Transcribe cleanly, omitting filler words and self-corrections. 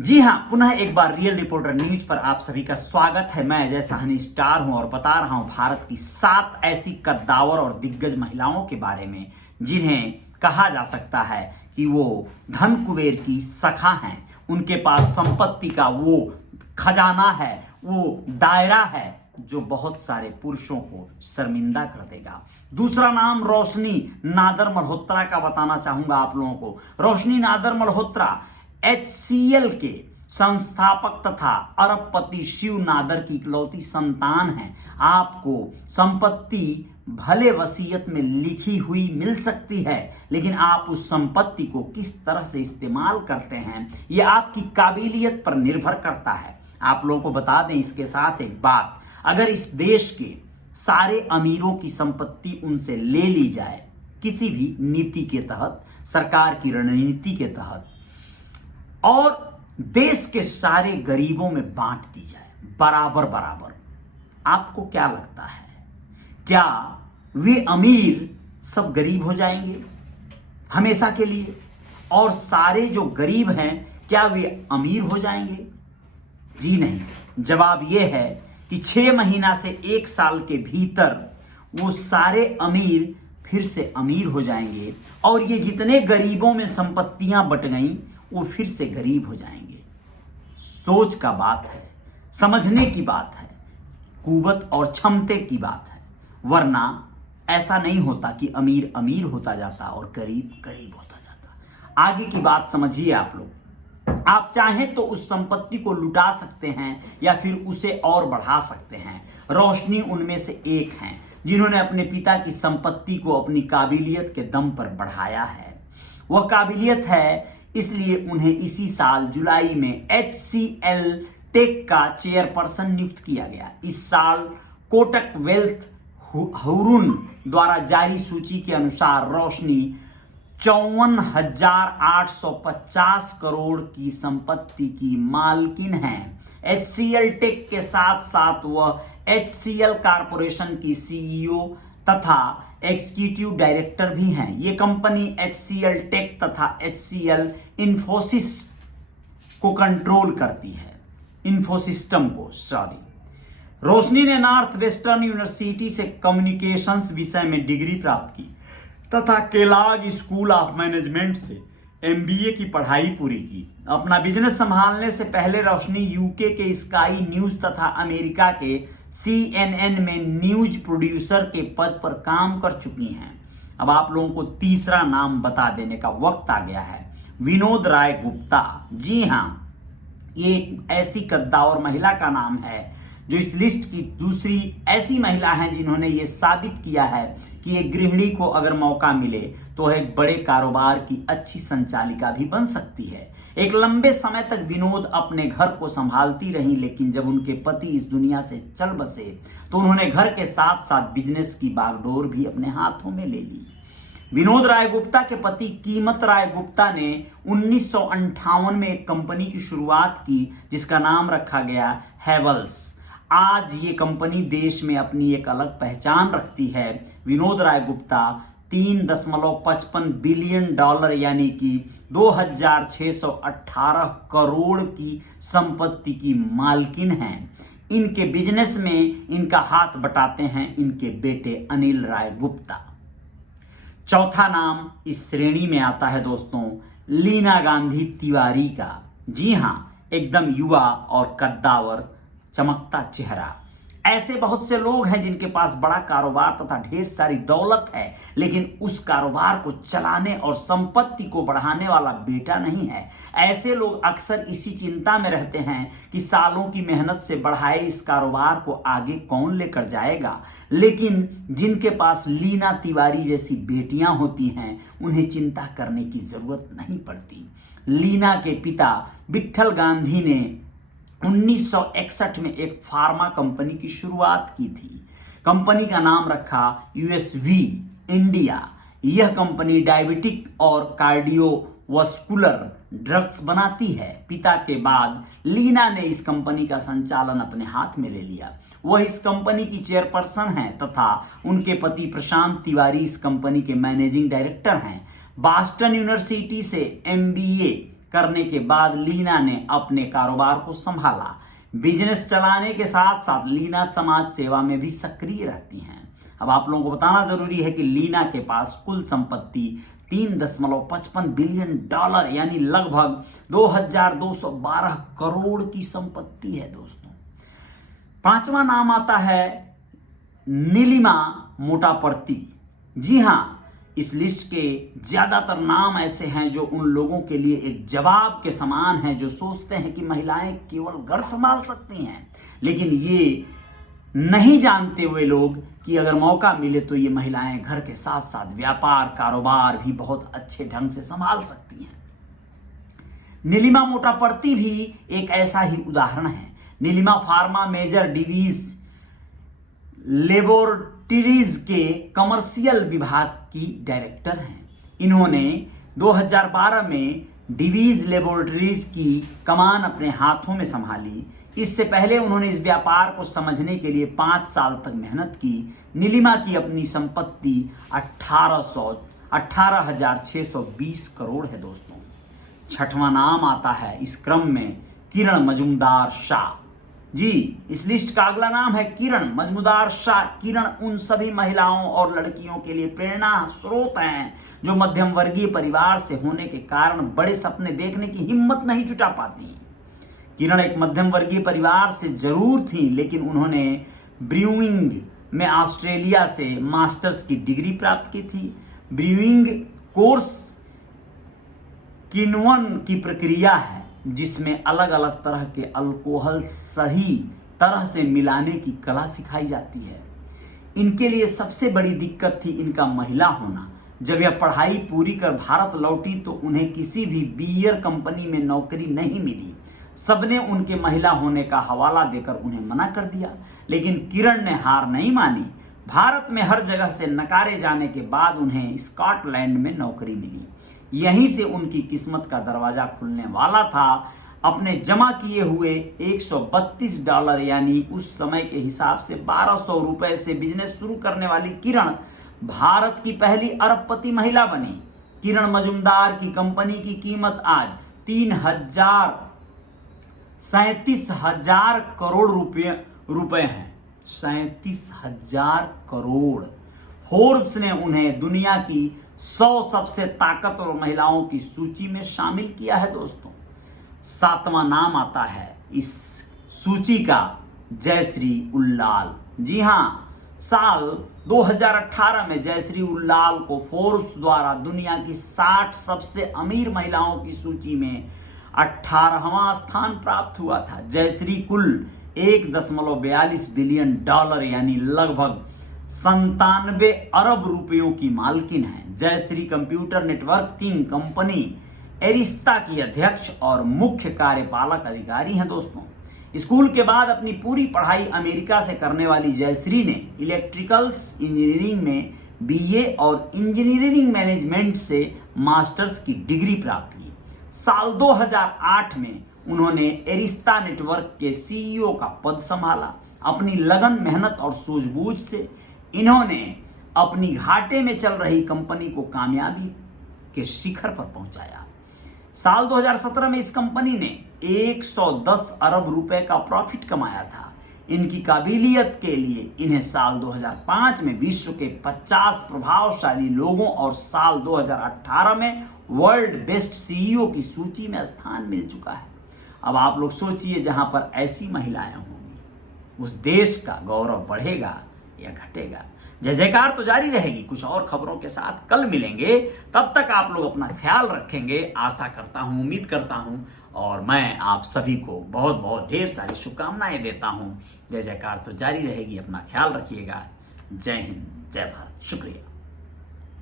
जी हां, पुनः एक बार रियल रिपोर्टर न्यूज पर आप सभी का स्वागत है। मैं अजय साहनी स्टार हूं और बता रहा हूं भारत की 7 ऐसी कद्दावर और दिग्गज महिलाओं के बारे में जिन्हें कहा जा सकता है कि वो धन कुबेर की सखा हैं। उनके पास संपत्ति का वो खजाना है, वो दायरा है जो बहुत सारे पुरुषों को शर्मिंदा कर देगा। दूसरा नाम रोशनी नादर मल्होत्रा का बताना चाहूंगा आप लोगों को। रोशनी नादर मल्होत्रा HCL के संस्थापक तथा अरबपति शिव नादर की इकलौती संतान है। आपको संपत्ति भले वसीयत में लिखी हुई मिल सकती है, लेकिन आप उस संपत्ति को किस तरह से इस्तेमाल करते हैं यह आपकी काबिलियत पर निर्भर करता है। आप लोगों को बता दें इसके साथ एक बात, अगर इस देश के सारे अमीरों की संपत्ति उनसे ले ली जाए किसी भी नीति के तहत, सरकार की रणनीति के तहत, और देश के सारे गरीबों में बांट दी जाए बराबर बराबर, आपको क्या लगता है, क्या वे अमीर सब गरीब हो जाएंगे हमेशा के लिए, और सारे जो गरीब हैं क्या वे अमीर हो जाएंगे? जी नहीं। जवाब यह है कि 6 महीना से 1 साल के भीतर वो सारे अमीर फिर से अमीर हो जाएंगे, और ये जितने गरीबों में संपत्तियां बट गईं वो फिर से गरीब हो जाएंगे। सोच का बात है, समझने की बात है, कुवत और क्षमते की बात है, वरना ऐसा नहीं होता कि अमीर अमीर होता जाता और गरीब गरीब होता जाता। आगे की बात समझिए आप लोग। आप चाहें तो उस संपत्ति को लुटा सकते हैं या फिर उसे और बढ़ा सकते हैं। रोशनी उनमें से एक हैं जिन्होंने अपने पिता की संपत्ति को अपनी काबिलियत के दम पर बढ़ाया है। वह काबिलियत है, इसलिए उन्हें इसी साल जुलाई में HCL टेक का चेयरपर्सन नियुक्त किया गया। इस साल कोटक वेल्थ हुरुन द्वारा जारी सूची के अनुसार रोशनी 54,850 करोड़ की संपत्ति की मालकिन है। HCL टेक के साथ साथ वह HCL कॉरपोरेशन की CEO तथा एग्जीक्यूटिव डायरेक्टर भी हैं। ये कंपनी HCL टेक तथा HCL इन्फोसिस को कंट्रोल करती है, इन्फोसिस्टम को, सॉरी। रोशनी ने नॉर्थ वेस्टर्न यूनिवर्सिटी से कम्युनिकेशंस विषय में डिग्री प्राप्त की तथा केलॉग स्कूल ऑफ मैनेजमेंट से MBA की पढ़ाई पूरी की। अपना बिजनेस संभालने से पहले रोशनी UK के स्काई न्यूज तथा अमेरिका के CNN में न्यूज प्रोड्यूसर के पद पर काम कर चुकी हैं। अब आप लोगों को तीसरा नाम बता देने का वक्त आ गया है, विनोद राय गुप्ता। जी हाँ, ये एक ऐसी कद्दावर महिला का नाम है जो इस लिस्ट की दूसरी ऐसी महिला है जिन्होंने ये साबित किया है कि एक गृहिणी को अगर मौका मिले तो एक बड़े कारोबार की अच्छी संचालिका भी बन सकती है। एक लंबे समय तक विनोद अपने घर को संभालती रही, लेकिन जब उनके पति इस दुनिया से चल बसे तो उन्होंने घर के साथ साथ बिजनेस की बागडोर भी अपने हाथों में ले ली। विनोद राय गुप्ता के पति कीमत राय गुप्ता ने 1958 में एक कंपनी की शुरुआत की जिसका नाम रखा गया हैवल्स। आज ये कंपनी देश में अपनी एक अलग पहचान रखती है। विनोद राय गुप्ता 3.55 बिलियन डॉलर यानी कि 2,618 करोड़ की संपत्ति की मालकिन हैं। इनके बिजनेस में इनका हाथ बटाते हैं इनके बेटे अनिल राय गुप्ता। चौथा नाम इस श्रेणी में आता है दोस्तों, लीना गांधी तिवारी का। जी हाँ, एकदम युवा और कद्दावर, चमकता चेहरा। ऐसे बहुत से लोग हैं जिनके पास बड़ा कारोबार तथा ढेर सारी दौलत है, लेकिन उस कारोबार को चलाने और संपत्ति को बढ़ाने वाला बेटा नहीं है। ऐसे लोग अक्सर इसी चिंता में रहते हैं कि सालों की मेहनत से बढ़ाए इस कारोबार को आगे कौन लेकर जाएगा। लेकिन जिनके पास लीना तिवारी जैसी बेटियां होती हैं उन्हें चिंता करने की जरूरत नहीं पड़ती। लीना के पिता विट्ठल गांधी ने 1961 में एक फार्मा कंपनी की शुरुआत की थी। कंपनी का नाम रखा USV इंडिया। यह कंपनी डायबिटिक और कार्डियोवास्कुलर ड्रग्स बनाती है। पिता के बाद लीना ने इस कंपनी का संचालन अपने हाथ में ले लिया। वह इस कंपनी की चेयरपर्सन हैं तथा उनके पति प्रशांत तिवारी इस कंपनी के मैनेजिंग डायरेक्टर हैं। बॉस्टन यूनिवर्सिटी से MBA करने के बाद लीना ने अपने कारोबार को संभाला। बिजनेस चलाने के साथ साथ लीना समाज सेवा में भी सक्रिय रहती हैं। अब आप लोगों को बताना जरूरी है कि लीना के पास कुल संपत्ति 3.55 बिलियन डॉलर यानी लगभग 2212 करोड़ की संपत्ति है दोस्तों। पांचवा नाम आता है नीलिमा मोटापर्ती। जी हां, इस लिस्ट के ज्यादातर नाम ऐसे हैं जो उन लोगों के लिए एक जवाब के समान हैं जो सोचते हैं कि महिलाएं केवल घर संभाल सकती हैं, लेकिन ये नहीं जानते वे लोग कि अगर मौका मिले तो ये महिलाएं घर के साथ साथ व्यापार कारोबार भी बहुत अच्छे ढंग से संभाल सकती हैं। नीलिमा मोटापर्ती भी एक ऐसा ही उदाहरण है। Nilima pharma major Divi's laboratories के कमर्शियल विभाग की डायरेक्टर हैं। इन्होंने 2012 में डिवीज लेबोरेटरीज की कमान अपने हाथों में संभाली। इससे पहले उन्होंने इस व्यापार को समझने के लिए 5 साल तक मेहनत की। नीलिमा की अपनी संपत्ति 18,620 करोड़ है दोस्तों। छठवां नाम आता है इस क्रम में किरण मजूमदार शाह। जी, इस लिस्ट का अगला नाम है किरण मजूमदार शाह। किरण उन सभी महिलाओं और लड़कियों के लिए प्रेरणा स्रोत हैं जो मध्यम वर्गीय परिवार से होने के कारण बड़े सपने देखने की हिम्मत नहीं जुटा पाती। किरण एक मध्यम वर्गीय परिवार से जरूर थी, लेकिन उन्होंने ब्रूइंग में ऑस्ट्रेलिया से मास्टर्स की डिग्री प्राप्त की थी। ब्रूइंग कोर्स किण्वन की प्रक्रिया है जिसमें अलग अलग तरह के अल्कोहल सही तरह से मिलाने की कला सिखाई जाती है। इनके लिए सबसे बड़ी दिक्कत थी इनका महिला होना। जब यह पढ़ाई पूरी कर भारत लौटी तो उन्हें किसी भी बीयर कंपनी में नौकरी नहीं मिली। सबने उनके महिला होने का हवाला देकर उन्हें मना कर दिया, लेकिन किरण ने हार नहीं मानी। भारत में हर जगह से नकारे जाने के बाद उन्हें स्कॉटलैंड में नौकरी मिली। यहीं से उनकी किस्मत का दरवाजा खुलने वाला था। अपने जमा किए हुए $132 यानी उस समय के हिसाब से 1200 रुपए से बिजनेस शुरू करने वाली किरण भारत की पहली अरबपति महिला बनी। किरण मजूमदार की कंपनी की कीमत आज 37,000 करोड़ रुपए हैं। 37,000 करोड़। फोर्ब्स ने उन्हें दुनिया की 100 सबसे ताकतवर महिलाओं की सूची में शामिल किया है दोस्तों। सातवां नाम आता है इस सूची का जयश्री उल्लाल। जी हां, साल 2018 में जयश्री उल्लाल को फोर्ब्स द्वारा दुनिया की 60 सबसे अमीर महिलाओं की सूची में 18वां स्थान प्राप्त हुआ था। जयश्री कुल 1.42 बिलियन डॉलर यानी लगभग 97 अरब रुपयों की मालकिन है। जयश्री कंप्यूटर नेटवर्किंग कंपनी एरिस्ता की अध्यक्ष और मुख्य कार्यपालक अधिकारी हैं दोस्तों। स्कूल के बाद अपनी पूरी पढ़ाई अमेरिका से करने वाली जयश्री ने इलेक्ट्रिकल्स इंजीनियरिंग में बीए और इंजीनियरिंग मैनेजमेंट से मास्टर्स की डिग्री प्राप्त की। साल 2008 में उन्होंने एरिस्ता नेटवर्क के सीईओ का पद संभाला। अपनी लगन, मेहनत और सूझबूझ से इन्होंने अपनी घाटे में चल रही कंपनी को कामयाबी के शिखर पर पहुंचाया। साल 2017 में इस कंपनी ने 110 अरब रुपए का प्रॉफिट कमाया था। इनकी काबिलियत के लिए इन्हें साल 2005 में विश्व के 50 प्रभावशाली लोगों और साल 2018 में वर्ल्ड बेस्ट सीईओ की सूची में स्थान मिल चुका है। अब आप लोग सोचिए, जहां पर ऐसी महिलाएं होंगी उस देश का गौरव बढ़ेगा या घटेगा। जय जयकार तो जारी रहेगी। कुछ और खबरों के साथ कल मिलेंगे। तब तक आप लोग अपना ख्याल रखेंगे, आशा करता हूं, उम्मीद करता हूं, और मैं आप सभी को बहुत बहुत ढेर सारी शुभकामनाएं देता हूं। जय जयकार तो जारी रहेगी। अपना ख्याल रखिएगा। जय हिंद, जय भारत। शुक्रिया।